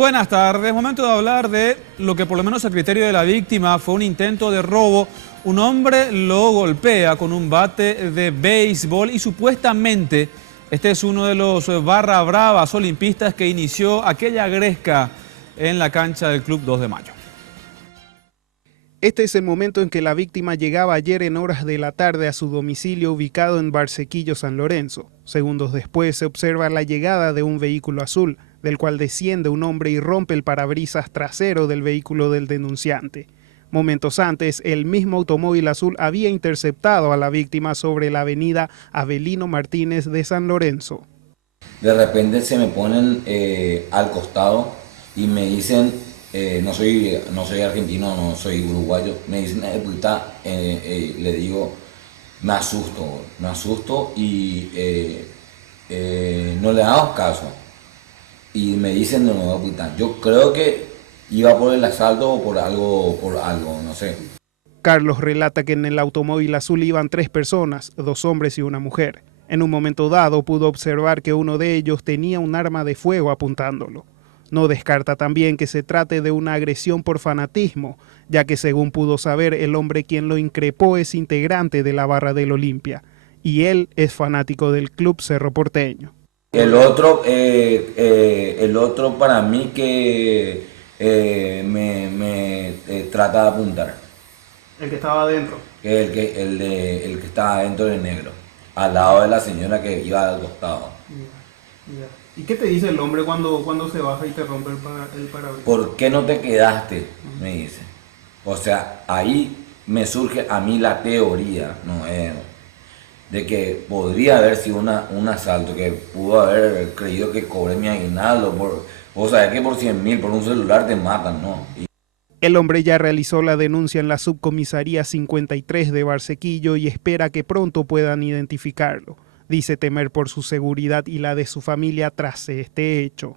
Buenas tardes. Momento de hablar de lo que por lo menos a criterio de la víctima fue un intento de robo. Un hombre lo golpea con un bate de béisbol y supuestamente este es uno de los barra bravas olimpistas que inició aquella gresca en la cancha del Club 2 de Mayo. Este es el momento en que la víctima llegaba ayer en horas de la tarde a su domicilio ubicado en Barsequillo, San Lorenzo. Segundos después se observa la llegada de un vehículo azul, del cual desciende un hombre y rompe el parabrisas trasero del vehículo del denunciante. Momentos antes, el mismo automóvil azul había interceptado a la víctima sobre la avenida Avelino Martínez de San Lorenzo. De repente se me ponen al costado y me dicen, no soy argentino, no soy uruguayo, me dicen, puta, le digo, me asusto y no le damos caso. Y me dicen de nuevo, puta, yo creo que iba por el asalto o por algo, no sé. Carlos relata que en el automóvil azul iban 3 personas, 2 hombres y una mujer. En un momento dado pudo observar que uno de ellos tenía un arma de fuego apuntándolo. No descarta también que se trate de una agresión por fanatismo, ya que según pudo saber, el hombre quien lo increpó es integrante de la barra del Olimpia, y él es fanático del Club Cerro Porteño. El otro para mí que me trata de apuntar. El que estaba adentro. El que estaba adentro de negro, al lado de la señora que iba al costado. ¿Y qué te dice el hombre cuando se baja y te rompe el parabrisas? ¿Por qué no te quedaste? Me dice. O sea, ahí me surge a mí la teoría, ¿no? De que podría haber sido un asalto, que pudo haber creído que cobré mi aguinaldo. O sea, que por 100.000 por un celular te matan, ¿no? El hombre ya realizó la denuncia en la subcomisaría 53 de Barsequillo y espera que pronto puedan identificarlo. Dice temer por su seguridad y la de su familia tras este hecho.